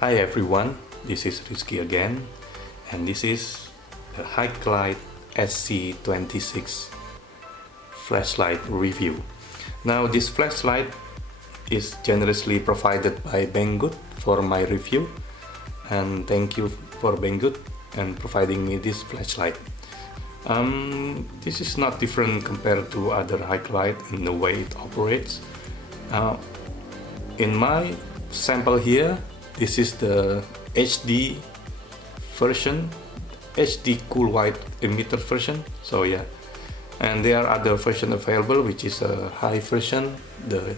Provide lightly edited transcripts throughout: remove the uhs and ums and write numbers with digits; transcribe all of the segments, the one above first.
Hi everyone, this is Rizky again, and this is a Haikelite SC26 flashlight review. Now this flashlight is generously provided by Banggood for my review, and thank you for Banggood and providing me this flashlight. This is not different compared to other Haikelite in the way it operates. In my sample here, this is the HD version, HD cool white emitter version. So yeah, and there are other versions available, which is a high version, the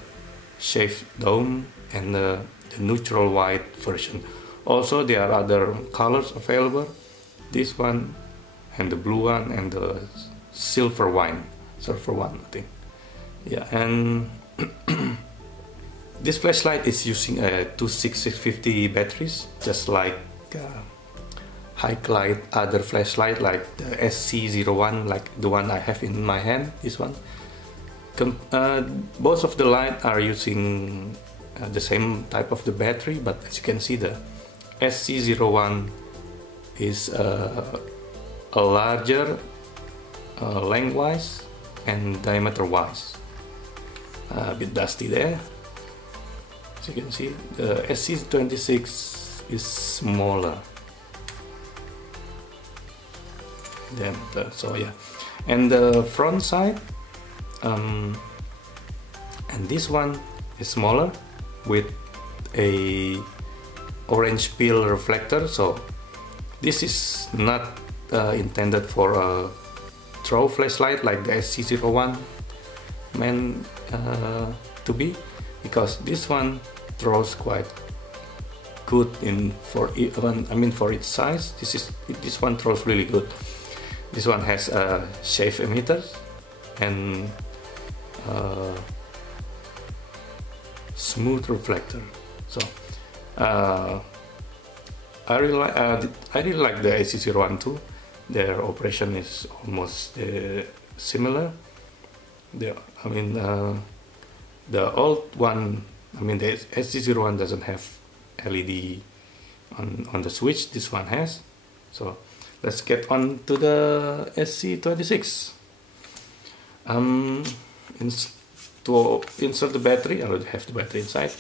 shaved dome, and the neutral white version. Also there are other colors available, this one and the blue one and the silver one I think. Yeah, and this flashlight is using a 26650 batteries, just like Haikelite other flashlight like the SC01, like the one I have in my hand, this one. Both of the light are using the same type of the battery, but as you can see, the SC01 is a larger lengthwise and diameter wise. A bit dusty there. As you can see, the SC26 is smaller diameter. So yeah, and the front side, and this one is smaller with a orange peel reflector. So this is not intended for a throw flashlight like the SC01 meant to be, because this one throws quite good for its size. This one throws really good. This one has a shave emitter and smooth reflector. So I really like the SC01 too. Their operation is almost similar. The old one, the SC01 doesn't have LED on the switch. This one has. So let's get on to the SC26. To insert the battery, I already have the battery inside.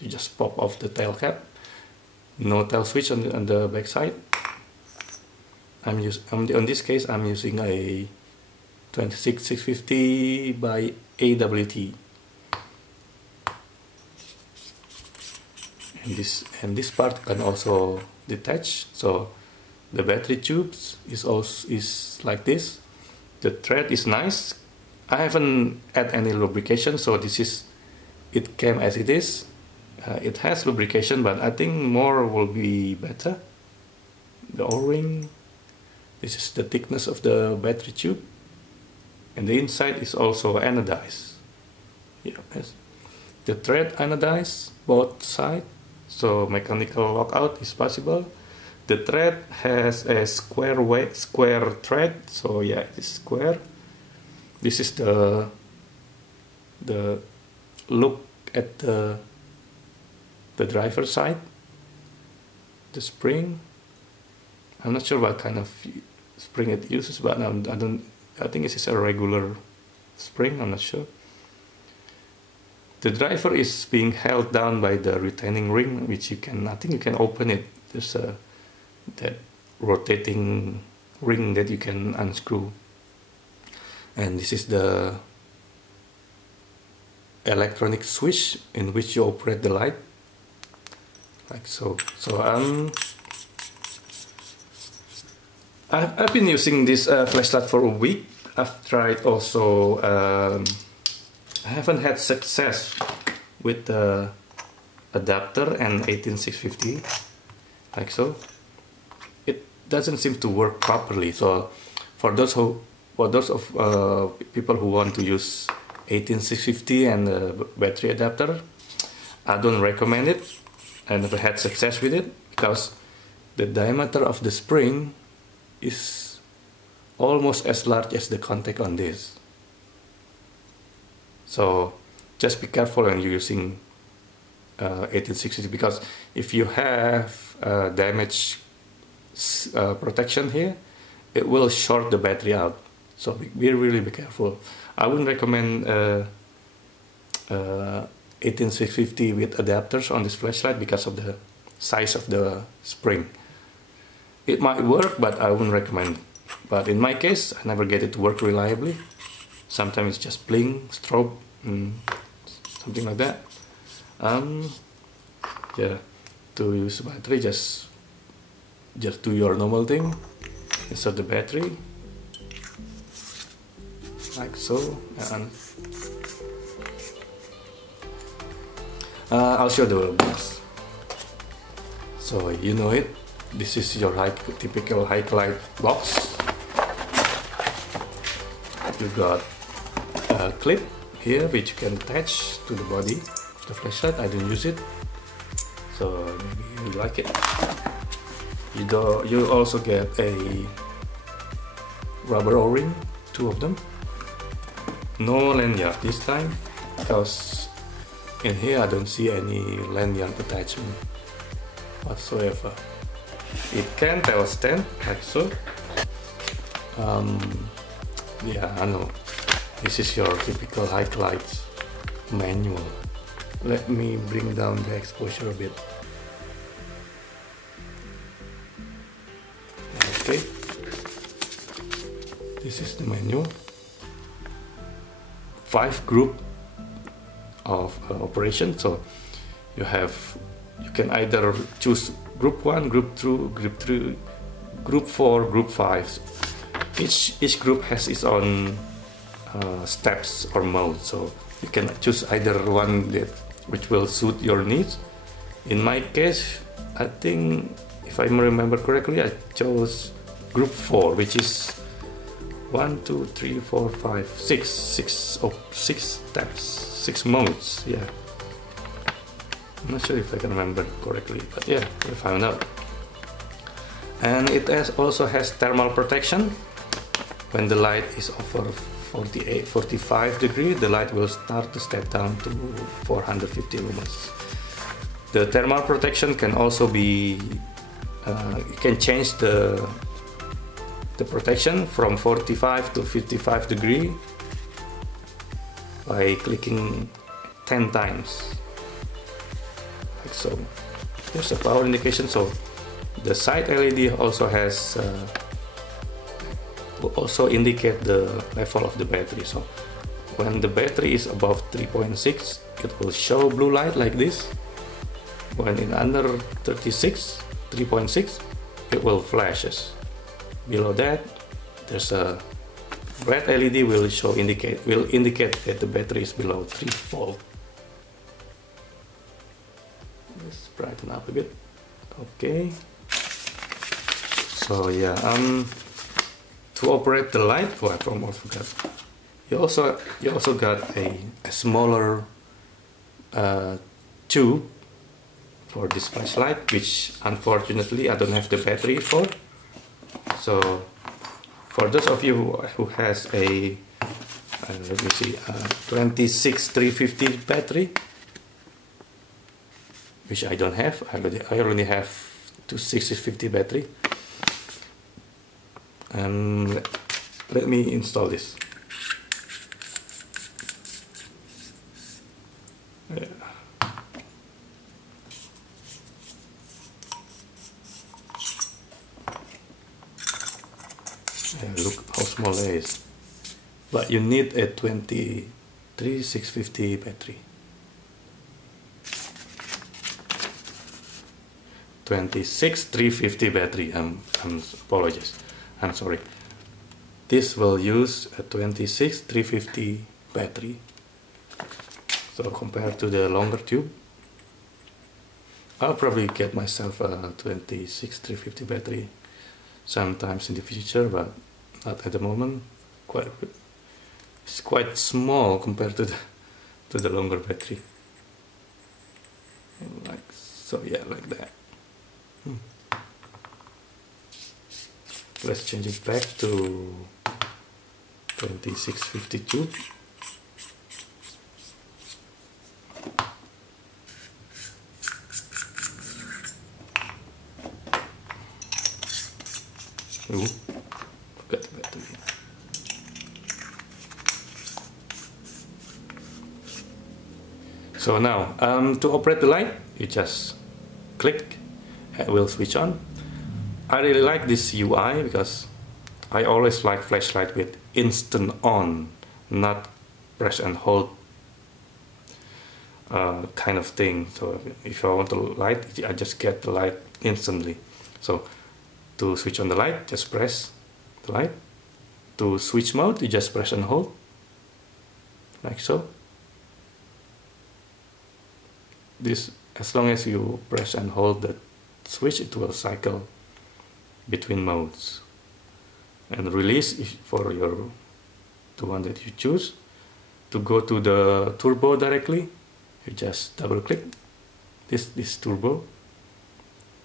You just pop off the tail cap. No tail switch on the back side. On this case, I'm using a 26650 by AWT. And this part can also detach. So the battery tubes is like this. The thread is nice. I haven't added any lubrication, so it came as it is. It has lubrication, but I think more will be better. The O-ring. This is the thickness of the battery tube, and the inside is also anodized. Yeah, the thread anodized both sides, so mechanical lockout is possible. The thread has a square thread, so yeah, it is square. This is the look at the driver side. The spring, I'm not sure what kind of spring it uses, but I think this is a regular spring, I'm not sure. The driver is being held down by the retaining ring, which I think you can open it. There's that rotating ring that you can unscrew. And this is the electronic switch in which you operate the light, like so. I've been using this flashlight for a week. I've tried also. I haven't had success with the adapter and 18650, like so. It doesn't seem to work properly. So for those people who want to use 18650 and the battery adapter, I don't recommend it. I never had success with it because the diameter of the spring is almost as large as the contact on this. So just be careful when you're using 1860, because if you have damage protection here, it will short the battery out. So really be careful. I wouldn't recommend 18650 with adapters on this flashlight because of the size of the spring. It might work, but I wouldn't recommend. But in my case, I never get it to work reliably. Sometimes it's just bling, strobe, something like that. Yeah, to use the battery, just do your normal thing. Insert the battery like so, and I'll show the box. So you know it. This is your typical Haikelite box. You got a clip here which you can attach to the body of the flashlight. I don't use it, so maybe you like it. You also get a rubber O-ring, 2 of them. No lanyard this time, because in here I don't see any lanyard attachment whatsoever. It can tail stand like so. Yeah, I know. This is your typical Haikelite manual. Let me bring down the exposure a bit. Okay. This is the manual. 5 group of operation. So you can either choose group 1, group 2, group 3, group 4, group 5. Each group has its own steps or modes, so you can choose either one which will suit your needs. In my case, I think, if I remember correctly, I chose group 4, which is 1, 2, 3, 4, 5, 6 steps, 6 modes. Yeah, I'm not sure if I can remember correctly, but yeah, we'll find out. And it also has thermal protection. When the light is over 45 degrees, the light will start to step down to 450 lumens. The thermal protection can also be, you can change the protection from 45 to 55 degrees by clicking 10 times, like so. There's a power indication, so the side LED also has will also indicate the level of the battery. So when the battery is above 3.6, it will show blue light like this. When in under 3.6, it will flashes. Below that, there's a red LED will indicate that the battery is below 3 volt. Let's brighten up a bit. Okay. So yeah, to operate the light, I almost forgot. You also got a smaller tube for this flashlight, which unfortunately I don't have the battery for. So for those of you who has a let me see, 26350 battery, which I don't have. I only have 2650 battery. And let me install this. Yeah. Look how small it is. But you need a 23650 battery. 26350 battery. Apologies. I'm sorry. This will use a 26350 battery. So compared to the longer tube, I'll probably get myself a 26350 battery sometimes in the future, but not at the moment. It's quite small compared to the longer battery. Like so, yeah, like that. Let's change it back to 2652. Ooh, forgot the battery. So now, to operate the light, you just click and it will switch on. I really like this UI because I always like flashlight with instant on, not press and hold kind of thing. So if I want the light, I just get the light instantly. So to switch on the light, just press the light. To switch mode, you just press and hold, like so. This, as long as you press and hold the switch, it will cycle between modes. And release for the one that you choose. To go to the turbo directly, you just double click this turbo.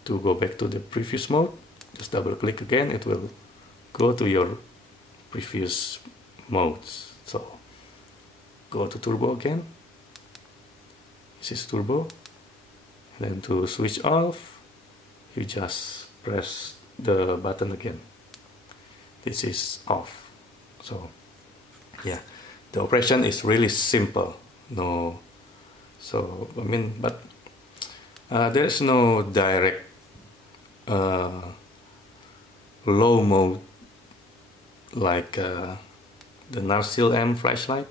To go back to the previous mode, just double click again, it will go to your previous modes. So go to turbo again. This is turbo. And then to switch off, you just press the button again. This is off. So yeah, the operation is really simple. No, so I mean, but there is no direct low mode like the Narsil M flashlight.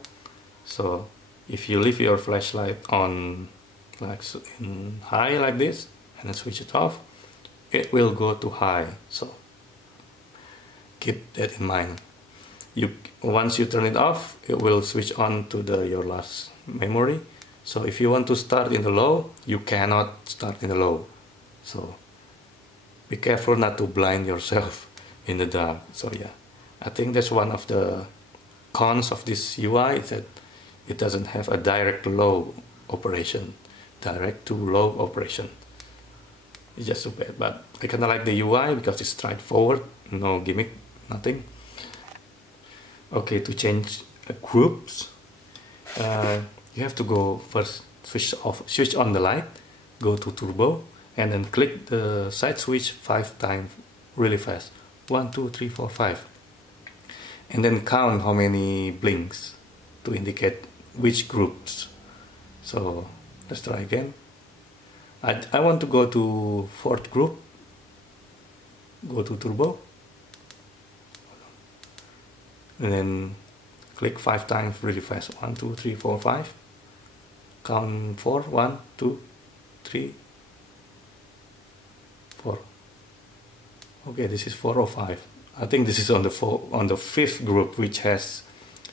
So if you leave your flashlight on like in high like this and then switch it off, it will go to high. So keep that in mind. Once you turn it off, it will switch on to your last memory. So if you want to start in the low, you cannot start in the low. So be careful not to blind yourself in the dark. So yeah, I think that's one of the cons of this UI, is that it doesn't have a direct low operation, direct to low operation. It's just so bad, but I kind of like the UI because it's straightforward, no gimmick, nothing. Okay, to change groups, you have to go first, switch on the light, go to turbo, and then click the side switch 5 times really fast. 1, 2, 3, 4, 5. And then count how many blinks to indicate which groups. So let's try again. I want to go to 4th group. Go to turbo. And then click 5 times really fast. 1, 2, 3, 4, 5. Count 4. 1, 2, 3, 4. Okay, this is 4 or 5. I think this is on the 5th group, which has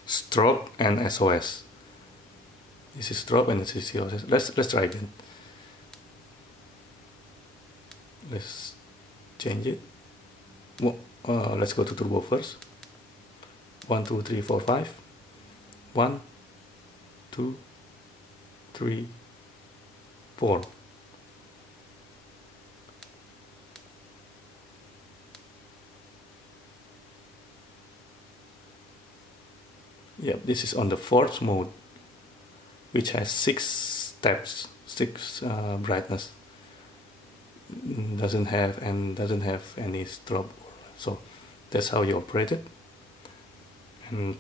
strobe and SOS. This is strobe and this is SOS. Let's try again. Let's change it. Let's go to turbo first. 1, 2, 3, 4, 5. 1, 2, 3, 4. Yep, this is on the 4th mode, which has 6 steps, 6 brightness. Doesn't have any strobe. So that's how you operate it. And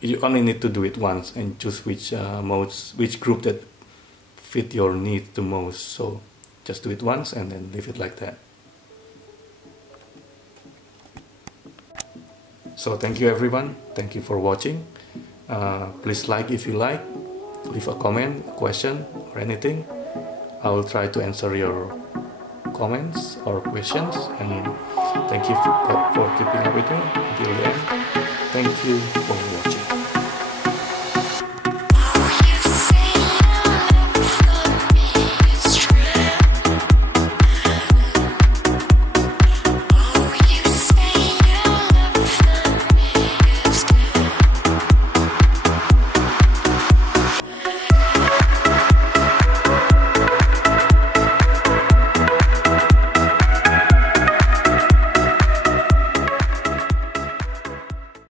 you only need to do it once and choose which modes, which group that fit your need the most. So just do it once and then leave it like that. So thank you everyone, thank you for watching. Please like if you like, leave a comment, question or anything. I will try to answer your comments or questions, and thank you for keeping up with me until the end. Thank you for watching.